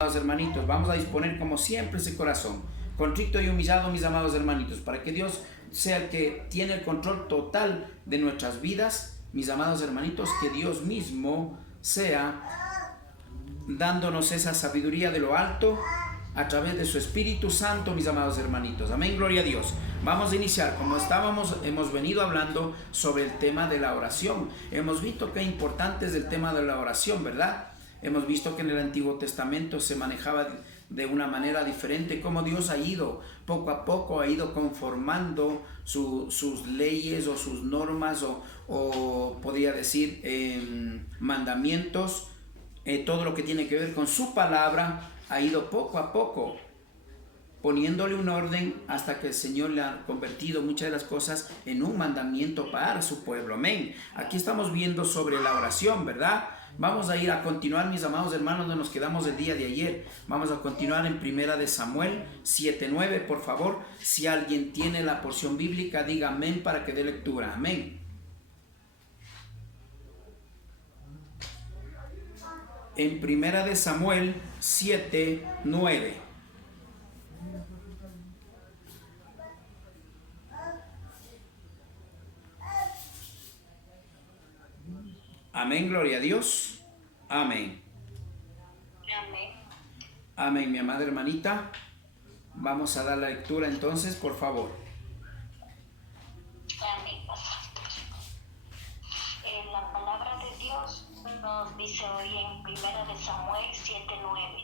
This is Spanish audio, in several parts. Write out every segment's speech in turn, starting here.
Amados hermanitos, vamos a disponer como siempre ese corazón contrito y humillado, mis amados hermanitos, para que Dios sea el que tiene el control total de nuestras vidas, mis amados hermanitos, que Dios mismo sea dándonos esa sabiduría de lo alto a través de su Espíritu Santo, mis amados hermanitos. Amén, gloria a Dios. Vamos a iniciar. Como hemos venido hablando sobre el tema de la oración. Hemos visto qué importante es el tema de la oración, ¿verdad? Hemos visto que en el Antiguo Testamento se manejaba de una manera diferente, como Dios ha ido poco a poco, ha ido conformando sus leyes o sus normas o podría decir mandamientos, todo lo que tiene que ver con su palabra, ha ido poco a poco poniéndole un orden hasta que el Señor le ha convertido muchas de las cosas en un mandamiento para su pueblo. Amén. Aquí estamos viendo sobre la oración, ¿verdad? Vamos a ir a continuar, mis amados hermanos, donde nos quedamos el día de ayer. Vamos a continuar en Primera de Samuel 7:9, por favor. Si alguien tiene la porción bíblica, diga amén para que dé lectura. Amén. En Primera de Samuel 7:9. Amén, gloria a Dios. Amén. Amén. Amén, mi amada hermanita. Vamos a dar la lectura entonces, por favor. Amén. La palabra de Dios nos dice hoy en Primera de Samuel 7:9.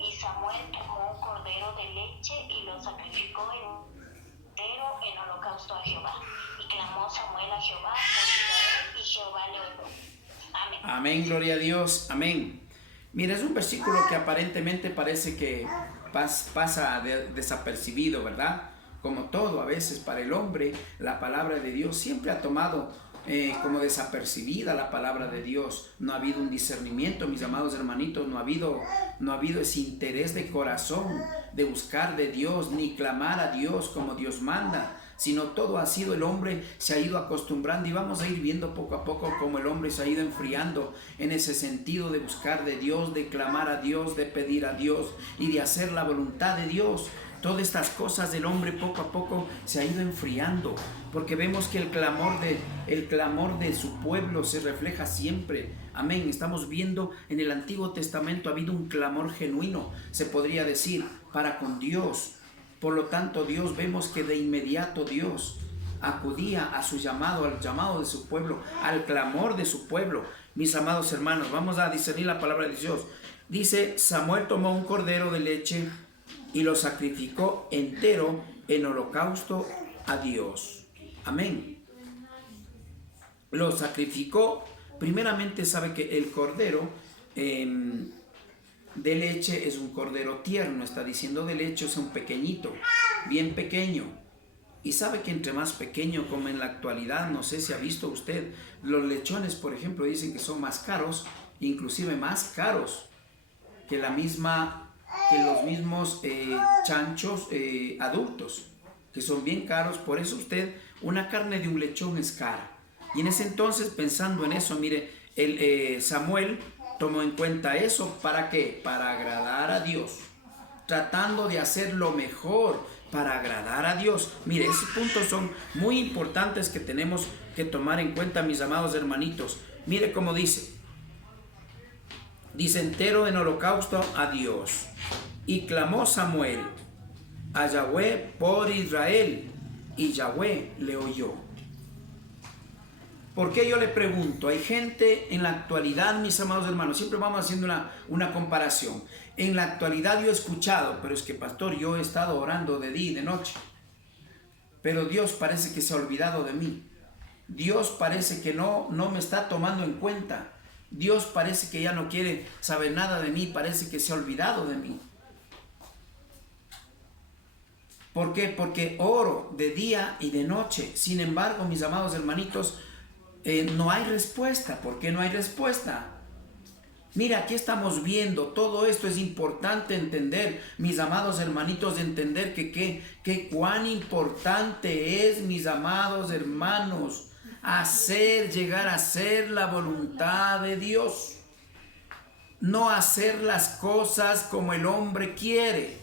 Y Samuel tomó un cordero de leche y lo sacrificó entero en holocausto a Jehová. Y clamó Samuel a Jehová por Israel, y Jehová le oyó. Amén. Amén, gloria a Dios. Amén. Mira, es un versículo que aparentemente parece que pasa desapercibido, ¿verdad? Como todo, a veces para el hombre, la palabra de Dios siempre ha tomado como desapercibida la palabra de Dios. No ha habido un discernimiento, mis amados hermanitos, no ha habido ese interés de corazón de buscar de Dios, ni clamar a Dios como Dios manda, sino todo ha sido el hombre se ha ido acostumbrando, y vamos a ir viendo poco a poco cómo el hombre se ha ido enfriando en ese sentido de buscar de Dios, de clamar a Dios, de pedir a Dios y de hacer la voluntad de Dios. Todas estas cosas del hombre poco a poco se ha ido enfriando, porque vemos que el clamor de su pueblo se refleja siempre. Amén. Estamos viendo en el Antiguo Testamento ha habido un clamor genuino, se podría decir, para con Dios. Por lo tanto, Dios, vemos que de inmediato Dios acudía a su llamado, al llamado de su pueblo, al clamor de su pueblo. Mis amados hermanos, vamos a discernir la palabra de Dios. Dice, Samuel tomó un cordero de leche y lo sacrificó entero en holocausto a Dios. Amén. Lo sacrificó. Primeramente sabe que el cordero de leche es un cordero tierno. Está diciendo de leche, es un pequeñito, bien pequeño. Y sabe que entre más pequeño, como en la actualidad, no sé si ha visto usted, los lechones, por ejemplo, dicen que son más caros, inclusive más caros que los mismos chanchos adultos, que son bien caros. Por eso usted, una carne de un lechón es cara. Y en ese entonces, pensando en eso, mire, Samuel tomó en cuenta eso. ¿Para qué? Para agradar a Dios, tratando de hacer lo mejor para agradar a Dios. Mire, esos puntos son muy importantes que tenemos que tomar en cuenta, mis amados hermanitos. Mire cómo dice entero en holocausto a Dios. Y clamó Samuel a Yahweh por Israel, y Yahweh le oyó. ¿Por qué yo le pregunto? Hay gente en la actualidad, mis amados hermanos, siempre vamos haciendo una comparación. En la actualidad yo he escuchado, pero es que pastor, yo he estado orando de día y de noche, pero Dios parece que se ha olvidado de mí. Dios parece que no me está tomando en cuenta. Dios parece que ya no quiere saber nada de mí, parece que se ha olvidado de mí. ¿Por qué? Porque oro de día y de noche. Sin embargo, mis amados hermanitos, no hay respuesta. ¿Por qué no hay respuesta? Mira, aquí estamos viendo, todo esto es importante entender, mis amados hermanitos, de entender que cuán importante es, mis amados hermanos, llegar a hacer la voluntad de Dios. no hacer las cosas como el hombre quiere,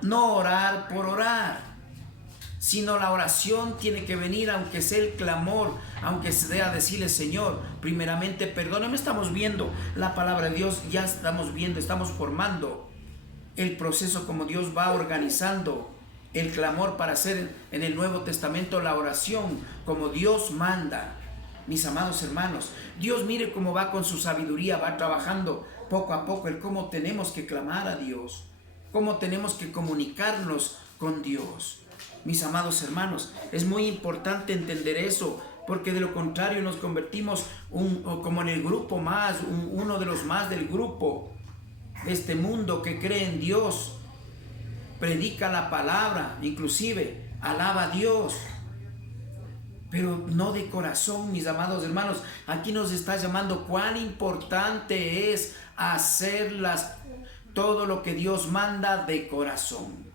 no orar por orar, sino la oración tiene que venir, aunque sea el clamor, aunque sea decirle: Señor, primeramente perdóname. Estamos viendo la palabra de Dios, ya estamos viendo, estamos formando el proceso como Dios va organizando el clamor para hacer en el Nuevo Testamento la oración como Dios manda. Mis amados hermanos, Dios, mire cómo va con su sabiduría, va trabajando poco a poco el cómo tenemos que clamar a Dios, cómo tenemos que comunicarnos con Dios. Mis amados hermanos, es muy importante entender eso, porque de lo contrario nos convertimos como en el grupo más, uno de los más del grupo de este mundo que cree en Dios, predica la palabra, inclusive alaba a Dios, pero no de corazón. Mis amados hermanos, aquí nos está llamando cuán importante es hacerlas, todo lo que Dios manda, de corazón.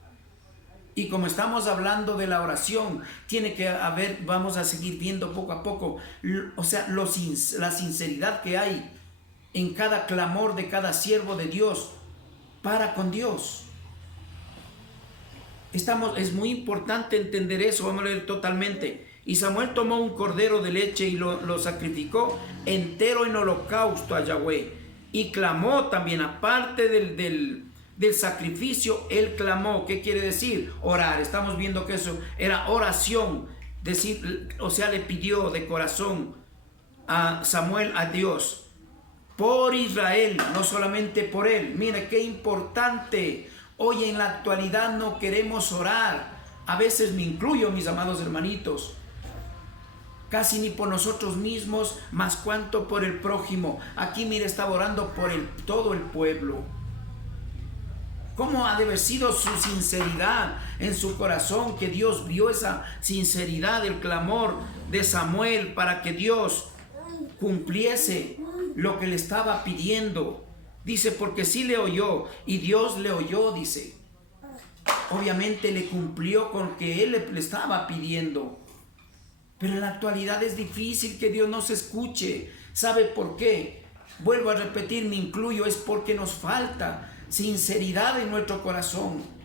Y como estamos hablando de la oración, tiene que haber, vamos a seguir viendo poco a poco, o sea, la sinceridad que hay en cada clamor de cada siervo de Dios para con Dios. Es muy importante entender eso. Vamos a leer totalmente. Y Samuel tomó un cordero de leche y lo sacrificó entero en holocausto a Yahweh. Y clamó también, aparte del sacrificio, él clamó. ¿Qué quiere decir? Orar. Estamos viendo que eso era oración. Decir, o sea, le pidió de corazón a Samuel a Dios por Israel, no solamente por él. Mire qué importante. Hoy en la actualidad no queremos orar. A veces me incluyo, mis amados hermanitos. Casi ni por nosotros mismos, más cuanto por el prójimo. Aquí, mire, estaba orando por todo el pueblo. ¿Cómo ha de haber sido su sinceridad en su corazón? Que Dios vio esa sinceridad, el clamor de Samuel para que Dios cumpliese lo que le estaba pidiendo. Dice, porque sí le oyó, y Dios le oyó, dice. Obviamente le cumplió con lo que él le estaba pidiendo. Pero en la actualidad es difícil que Dios nos escuche. ¿Sabe por qué? Vuelvo a repetir, me incluyo, es porque nos falta sinceridad en nuestro corazón.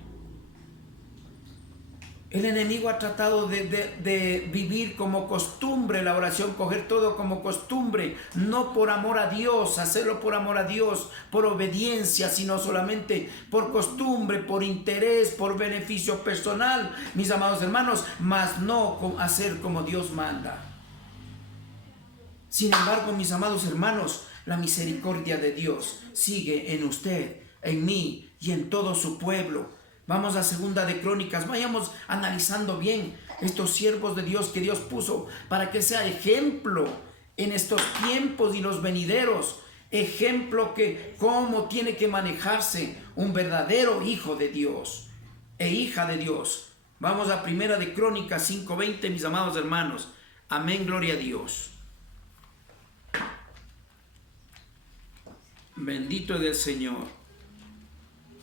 El enemigo ha tratado de vivir como costumbre la oración, coger todo como costumbre, no por amor a Dios, hacerlo por amor a Dios, por obediencia, sino solamente por costumbre, por interés, por beneficio personal, mis amados hermanos, mas no hacer como Dios manda. Sin embargo, mis amados hermanos, la misericordia de Dios sigue en usted, en mí y en todo su pueblo. Vamos a Segunda de Crónicas, vayamos analizando bien estos siervos de Dios que Dios puso para que sea ejemplo en estos tiempos y los venideros, ejemplo que cómo tiene que manejarse un verdadero hijo de Dios e hija de Dios. Vamos a Primera de Crónicas 5:20, mis amados hermanos. Amén, gloria a Dios. Bendito es el Señor.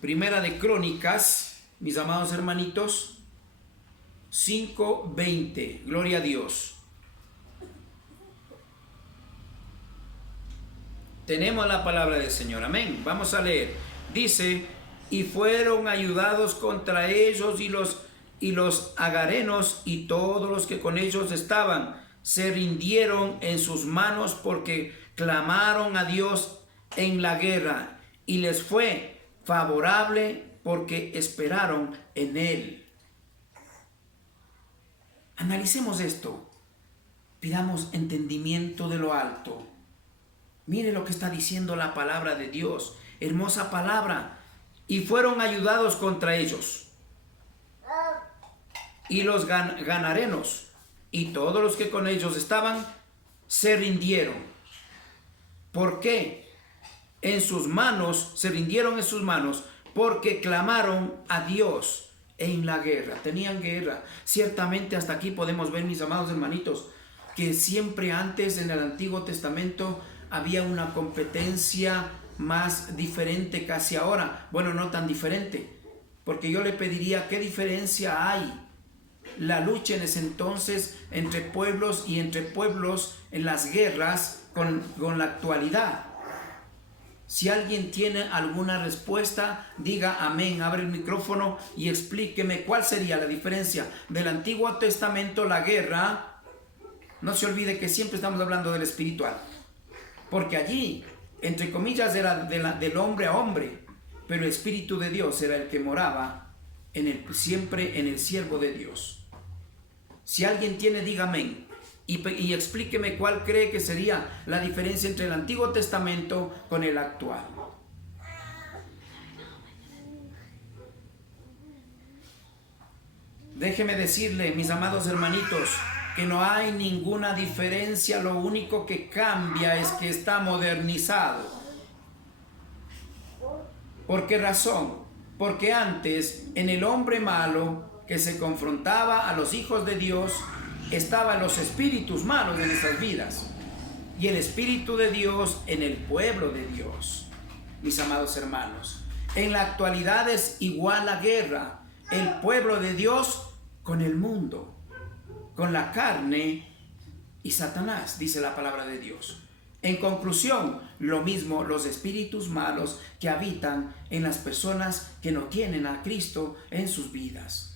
Primera de Crónicas, mis amados hermanitos, 5:20. Gloria a Dios. Tenemos la palabra del Señor. Amén. Vamos a leer. Dice, y fueron ayudados contra ellos y los agarenos y todos los que con ellos estaban se rindieron en sus manos porque clamaron a Dios en la guerra y les fue favorable porque esperaron en Él. Analicemos esto. Pidamos entendimiento de lo alto. Mire lo que está diciendo la palabra de Dios. Hermosa palabra. Y fueron ayudados contra ellos. Y los ganarenos y todos los que con ellos estaban se rindieron. ¿Por qué? En sus manos, se rindieron en sus manos, porque clamaron a Dios en la guerra. Tenían guerra. Ciertamente hasta aquí podemos ver, mis amados hermanitos, que siempre antes en el Antiguo Testamento había una competencia más diferente casi ahora. Bueno, no tan diferente, porque yo le pediría, ¿qué diferencia hay? La lucha en ese entonces entre pueblos y entre pueblos en las guerras con la actualidad. Si alguien tiene alguna respuesta, diga amén, abre el micrófono y explíqueme cuál sería la diferencia del Antiguo Testamento, la guerra. No se olvide que siempre estamos hablando del espiritual, porque allí, entre comillas, era del hombre a hombre, pero el Espíritu de Dios era el que moraba siempre en el siervo de Dios. Si alguien tiene, diga amén. Y explíqueme cuál cree que sería la diferencia entre el Antiguo Testamento con el actual. Déjeme decirle, mis amados hermanitos, que no hay ninguna diferencia. Lo único que cambia es que está modernizado. ¿Por qué razón? Porque antes, en el hombre malo que se confrontaba a los hijos de Dios, estaban los espíritus malos de nuestras vidas y el Espíritu de Dios en el pueblo de Dios. Mis amados hermanos, en la actualidad es igual la guerra, el pueblo de Dios con el mundo, con la carne y Satanás, dice la palabra de Dios. En conclusión, lo mismo los espíritus malos que habitan en las personas que no tienen a Cristo en sus vidas.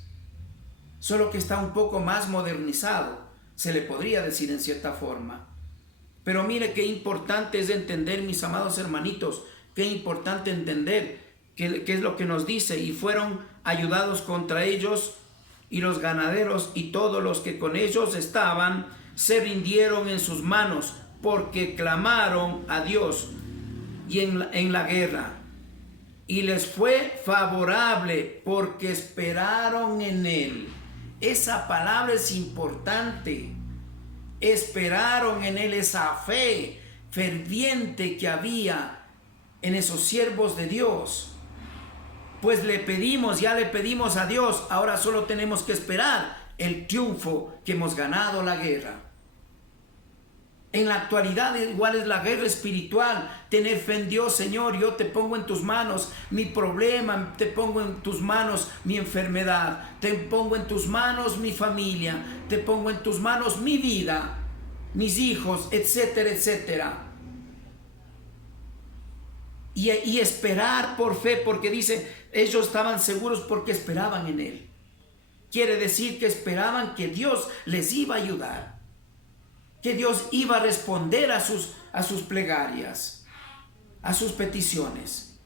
Solo que está un poco más modernizado, se le podría decir en cierta forma. Pero mire qué importante es entender, mis amados hermanitos, qué importante entender qué es lo que nos dice. Y fueron ayudados contra ellos, y los ganaderos y todos los que con ellos estaban se rindieron en sus manos, porque clamaron a Dios y en la guerra. Y les fue favorable porque esperaron en Él. Esa palabra es importante. Esperaron en Él, esa fe ferviente que había en esos siervos de Dios. Pues ya le pedimos a Dios, ahora solo tenemos que esperar el triunfo, que hemos ganado la guerra. En la actualidad igual es la guerra espiritual. Tener fe en Dios. Señor, yo te pongo en tus manos mi problema, te pongo en tus manos mi enfermedad, te pongo en tus manos mi familia, te pongo en tus manos mi vida, mis hijos, etcétera, etcétera. Y esperar por fe, porque dice, ellos estaban seguros porque esperaban en Él. Quiere decir que esperaban que Dios les iba a ayudar, que Dios iba a responder a sus plegarias, a sus peticiones.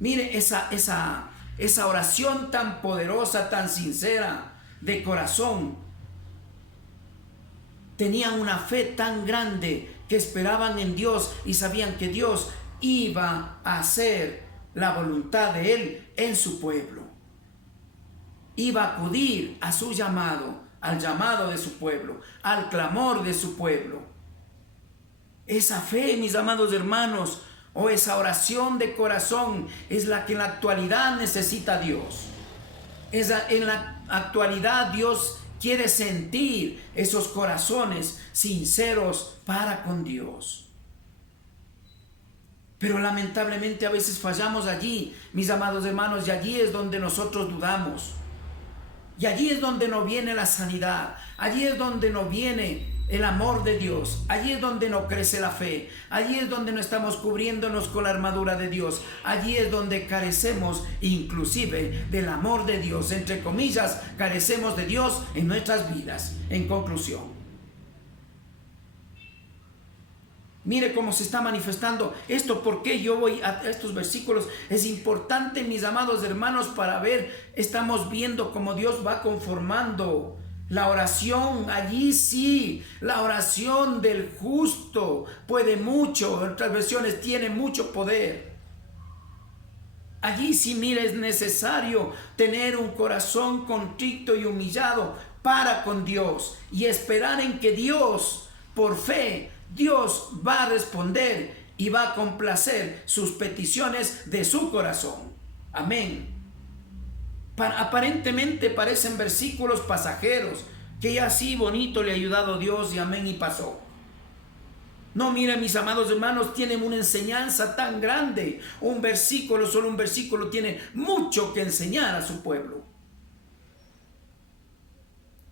Mire esa oración tan poderosa, tan sincera, de corazón. Tenían una fe tan grande que esperaban en Dios y sabían que Dios iba a hacer la voluntad de Él en su pueblo. Iba a acudir a su llamado, al llamado de su pueblo, al clamor de su pueblo. Esa fe, mis amados hermanos, o esa oración de corazón es la que en la actualidad necesita Dios. En la actualidad Dios quiere sentir esos corazones sinceros para con Dios. Pero lamentablemente a veces fallamos allí, mis amados hermanos, y allí es donde nosotros dudamos. Y allí es donde no viene la sanidad, allí es donde no viene el amor de Dios, allí es donde no crece la fe, allí es donde no estamos cubriéndonos con la armadura de Dios, allí es donde carecemos inclusive del amor de Dios, entre comillas, carecemos de Dios en nuestras vidas. En conclusión, mire cómo se está manifestando esto. ¿Por qué yo voy a estos versículos? Es importante, mis amados hermanos, para ver, estamos viendo cómo Dios va conformando la oración. Allí sí, la oración del justo puede mucho. En otras versiones, tiene mucho poder. Allí sí, mire, es necesario tener un corazón contrito y humillado para con Dios y esperar en que Dios, por fe, Dios va a responder y va a complacer sus peticiones de su corazón. Amén. Aparentemente parecen versículos pasajeros, que ya sí bonito le ha ayudado Dios y amén y pasó. No, miren, mis amados hermanos, tienen una enseñanza tan grande. Solo un versículo tiene mucho que enseñar a su pueblo.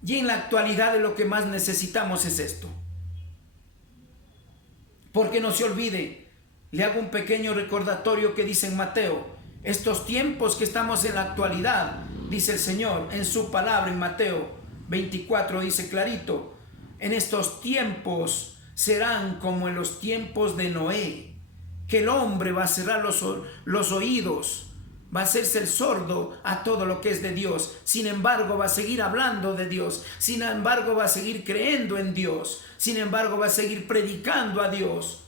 Y en la actualidad lo que más necesitamos es esto. Porque no se olvide, Le hago un pequeño recordatorio que dice en Mateo, estos tiempos que estamos en la actualidad, dice el Señor en su palabra en Mateo 24, dice clarito, en estos tiempos serán como en los tiempos de Noé, que el hombre va a cerrar los oídos, va a hacerse el sordo a todo lo que es de Dios. Sin embargo, va a seguir hablando de Dios. Sin embargo, va a seguir creyendo en Dios. Sin embargo, va a seguir predicando a Dios.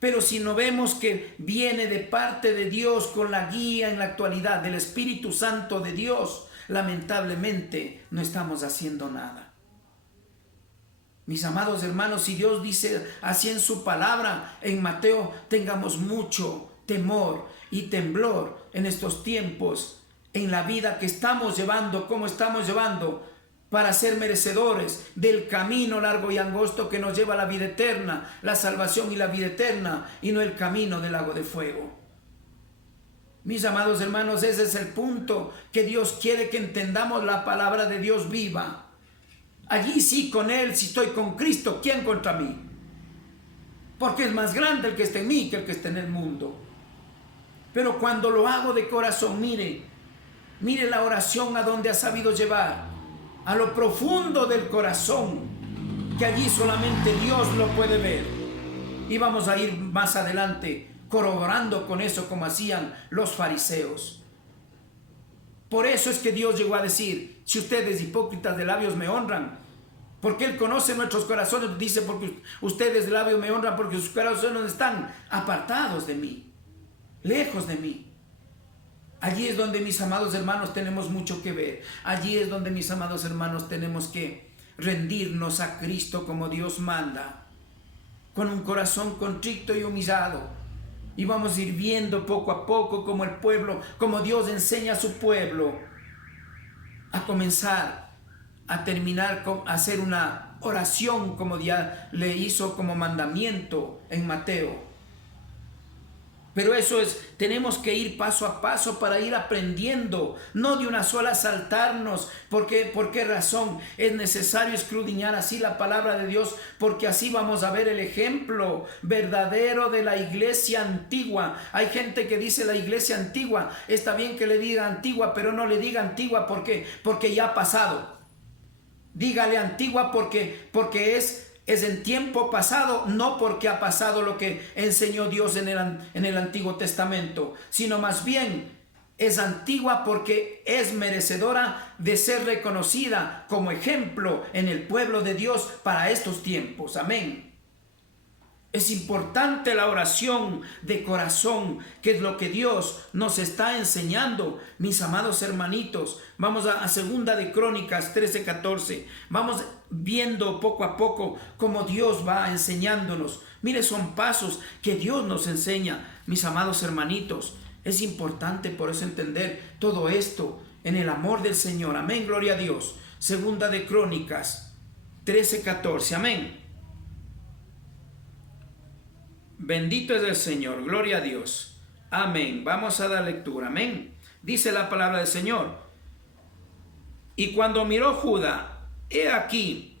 Pero si no vemos que viene de parte de Dios con la guía en la actualidad del Espíritu Santo de Dios, lamentablemente no estamos haciendo nada. Mis amados hermanos, si Dios dice así en su palabra, en Mateo, tengamos mucho temor y temblor en estos tiempos, en la vida que estamos llevando, cómo estamos llevando, para ser merecedores del camino largo y angosto que nos lleva a la vida eterna, la salvación y la vida eterna, y no el camino del lago de fuego. Mis amados hermanos, ese es el punto que Dios quiere que entendamos la palabra de Dios viva. Allí sí con Él, si estoy con Cristo, ¿quién contra mí? Porque es más grande el que está en mí que el que está en el mundo. Pero cuando lo hago de corazón, mire la oración a donde ha sabido llevar, a lo profundo del corazón, que allí solamente Dios lo puede ver. Y vamos a ir más adelante corroborando con eso como hacían los fariseos. Por eso es que Dios llegó a decir, si ustedes hipócritas de labios me honran, porque Él conoce nuestros corazones, dice, porque ustedes de labios me honran, porque sus corazones están apartados de mí, lejos de mí. Allí es donde, mis amados hermanos, tenemos mucho que ver. Allí es donde, mis amados hermanos, tenemos que rendirnos a Cristo como Dios manda, con un corazón contrito y humillado. Y vamos a ir viendo poco a poco como el pueblo, como Dios enseña a su pueblo a comenzar, a terminar, a hacer una oración como ya le hizo como mandamiento en Mateo. Pero eso es, tenemos que ir paso a paso para ir aprendiendo, no de una sola saltarnos. ¿Por qué razón? Es necesario escudriñar así la palabra de Dios, porque así vamos a ver el ejemplo verdadero de la iglesia antigua. Hay gente que dice la iglesia antigua, está bien que le diga antigua, pero no le diga antigua, porque ya ha pasado. Dígale antigua porque es en tiempo pasado, no porque ha pasado lo que enseñó Dios en el Antiguo Testamento, sino más bien es antigua porque es merecedora de ser reconocida como ejemplo en el pueblo de Dios para estos tiempos. Amén. Es importante la oración de corazón, que es lo que Dios nos está enseñando, mis amados hermanitos. Vamos a Segunda de Crónicas 13:14. Vamos viendo poco a poco cómo Dios va enseñándonos. Mire, son pasos que Dios nos enseña, mis amados hermanitos. Es importante por eso entender todo esto en el amor del Señor. Amén, gloria a Dios. Segunda de Crónicas 13:14. Amén. Bendito es el Señor, gloria a Dios. Amén. Vamos a dar lectura. Amén. Dice la palabra del Señor. Y cuando miró Judá, he aquí,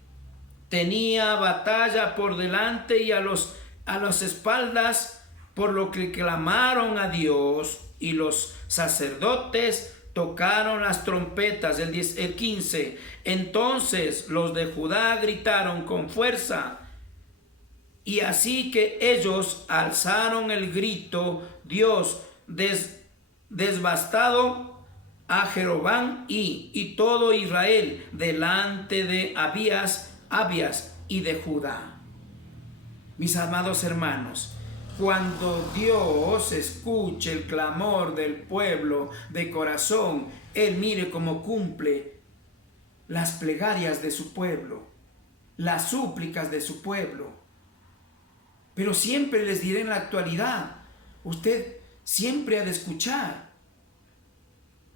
tenía batalla por delante y a las espaldas, por lo que clamaron a Dios, y los sacerdotes tocaron las trompetas. El 15. Entonces los de Judá gritaron con fuerza, y así que ellos alzaron el grito, Dios desbastado a Jeroboam y todo Israel delante de Abías y de Judá. Mis amados hermanos, cuando Dios escuche el clamor del pueblo de corazón, Él mire cómo cumple las plegarias de su pueblo, las súplicas de su pueblo. Pero siempre les diré en la actualidad, usted siempre ha de escuchar.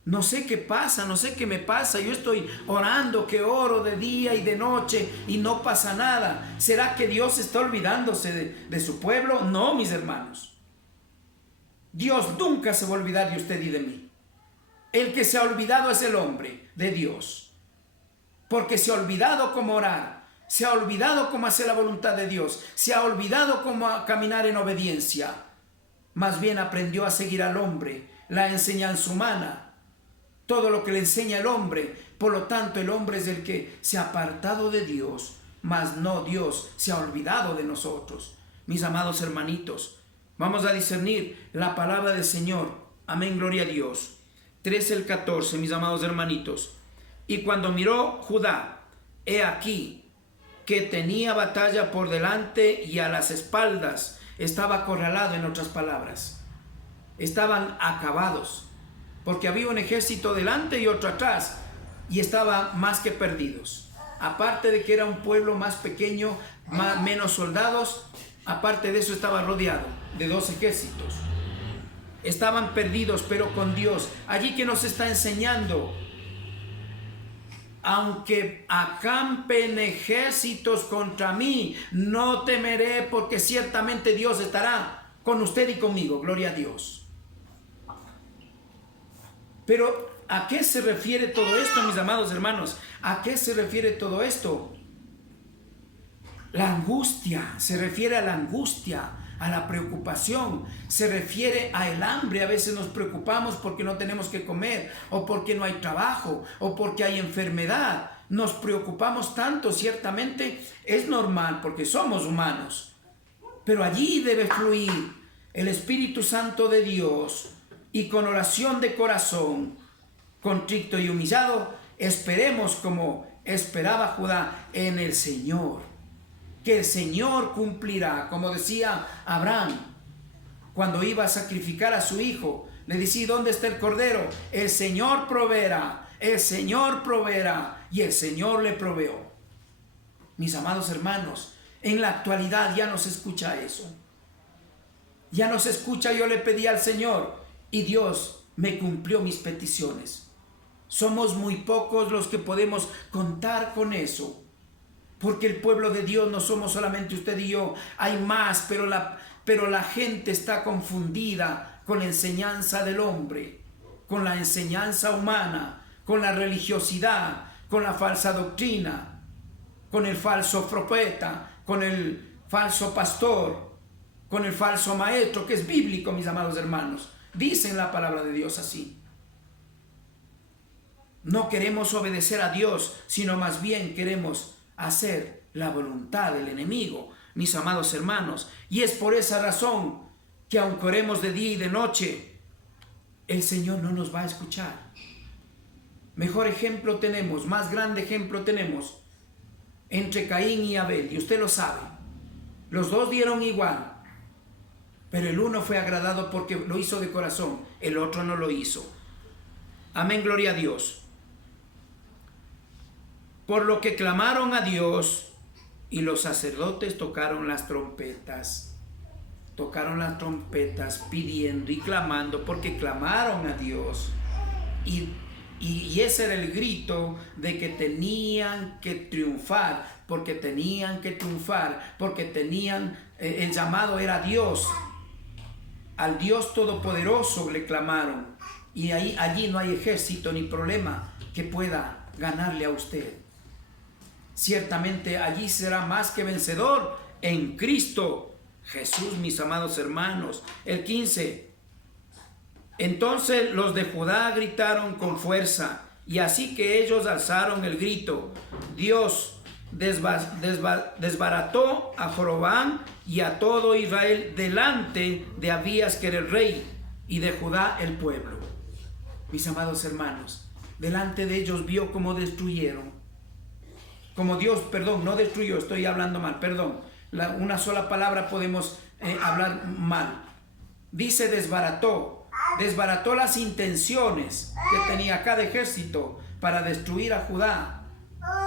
No sé qué pasa, no sé qué me pasa. Yo estoy orando, que oro de día y de noche y no pasa nada. ¿Será que Dios está olvidándose de su pueblo? No, mis hermanos. Dios nunca se va a olvidar de usted y de mí. El que se ha olvidado es el hombre de Dios. Porque se ha olvidado cómo orar. Se ha olvidado cómo hacer la voluntad de Dios. Se ha olvidado cómo caminar en obediencia. Más bien aprendió a seguir al hombre, la enseñanza humana. Todo lo que le enseña el hombre. Por lo tanto, el hombre es el que se ha apartado de Dios. Mas no, Dios se ha olvidado de nosotros. Mis amados hermanitos, vamos a discernir la palabra del Señor. Amén, gloria a Dios. 13 el 14, mis amados hermanitos. Y cuando miró Judá, he aquí que tenía batalla por delante y a las espaldas estaba acorralado, en otras palabras. Estaban acabados, porque había un ejército delante y otro atrás, y estaban más que perdidos. Aparte de que era un pueblo más pequeño, menos soldados, aparte de eso estaba rodeado de 2 ejércitos. Estaban perdidos, pero con Dios. Allí que nos está enseñando: aunque acampen ejércitos contra mí, no temeré, porque ciertamente Dios estará con usted y conmigo. Gloria a Dios. Pero ¿a qué se refiere todo esto, mis amados hermanos? ¿A qué se refiere todo esto? La angustia, se refiere a la angustia, a la preocupación, se refiere al hambre. A veces nos preocupamos porque no tenemos que comer, o porque no hay trabajo, o porque hay enfermedad. Nos preocupamos tanto, ciertamente es normal porque somos humanos. Pero allí debe fluir el Espíritu Santo de Dios, y con oración de corazón, contrito y humillado, esperemos como esperaba Judá en el Señor. Que el Señor cumplirá, como decía Abraham cuando iba a sacrificar a su hijo. Le decía: ¿dónde está el cordero? El Señor proveerá, el Señor proveerá, y el Señor le proveó. Mis amados hermanos, en la actualidad ya no se escucha eso. Ya no se escucha: yo le pedí al Señor y Dios me cumplió mis peticiones. Somos muy pocos los que podemos contar con eso. Porque el pueblo de Dios no somos solamente usted y yo, hay más, pero la gente está confundida con la enseñanza del hombre, con la enseñanza humana, con la religiosidad, con la falsa doctrina, con el falso profeta, con el falso pastor, con el falso maestro, que es bíblico, mis amados hermanos. Dicen la palabra de Dios así. No queremos obedecer a Dios, sino más bien queremos hacer la voluntad del enemigo, mis amados hermanos. Y es por esa razón que aunque oremos de día y de noche, el Señor no nos va a escuchar. Mejor ejemplo tenemos, más grande ejemplo tenemos entre Caín y Abel, y usted lo sabe. Los dos dieron igual, pero el uno fue agradado porque lo hizo de corazón, el otro no lo hizo. Amén, gloria a Dios. Por lo que clamaron a Dios, y los sacerdotes tocaron las trompetas. Tocaron las trompetas pidiendo y clamando, porque clamaron a Dios. Y ese era el grito de que tenían que triunfar, porque tenían que triunfar, porque tenían, el llamado era a Dios. Al Dios Todopoderoso le clamaron. Y allí no hay ejército ni problema que pueda ganarle a usted. Ciertamente allí será más que vencedor en Cristo Jesús, mis amados hermanos. El 15. Entonces los de Judá gritaron con fuerza, y así que ellos alzaron el grito, Dios desbarató a Jeroboam y a todo Israel delante de Abías, que era el rey, y de Judá el pueblo. Mis amados hermanos, delante de ellos vio cómo destruyeron. Como Dios, perdón, no destruyó, estoy hablando mal, perdón. Una sola palabra podemos hablar mal. Dice desbarató las intenciones que tenía cada ejército para destruir a Judá,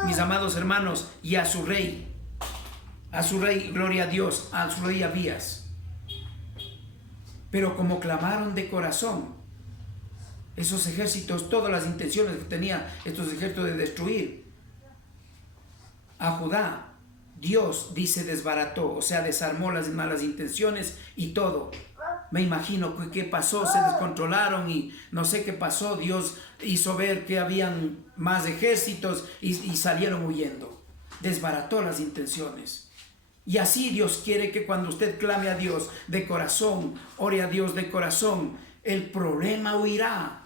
mis amados hermanos, y a su rey, gloria a Dios, a su rey Abías. Pero como clamaron de corazón, esos ejércitos, todas las intenciones que tenían estos ejércitos de destruir a Judá, Dios, dice, desbarató, o sea, desarmó las malas intenciones y todo. Me imagino que qué pasó, se descontrolaron y no sé qué pasó. Dios hizo ver que habían más ejércitos y salieron huyendo. desbarató las intenciones. Y así Dios quiere que cuando usted clame a Dios de corazón, ore a Dios de corazón, el problema huirá,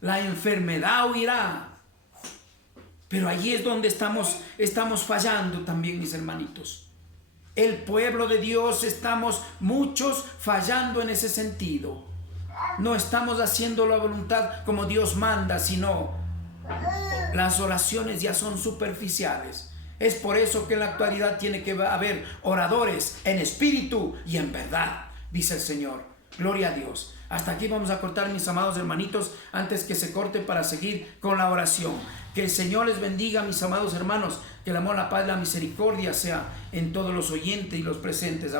la enfermedad huirá. Pero allí es donde estamos fallando también, mis hermanitos. El pueblo de Dios estamos muchos fallando en ese sentido. No estamos haciendo la voluntad como Dios manda, sino las oraciones ya son superficiales. Es por eso que en la actualidad tiene que haber oradores en espíritu y en verdad, dice el Señor. Gloria a Dios. Hasta aquí vamos a cortar, mis amados hermanitos, antes que se corte para seguir con la oración. Que el Señor les bendiga, mis amados hermanos. Que el amor, la paz, la misericordia sea en todos los oyentes y los presentes. Amén.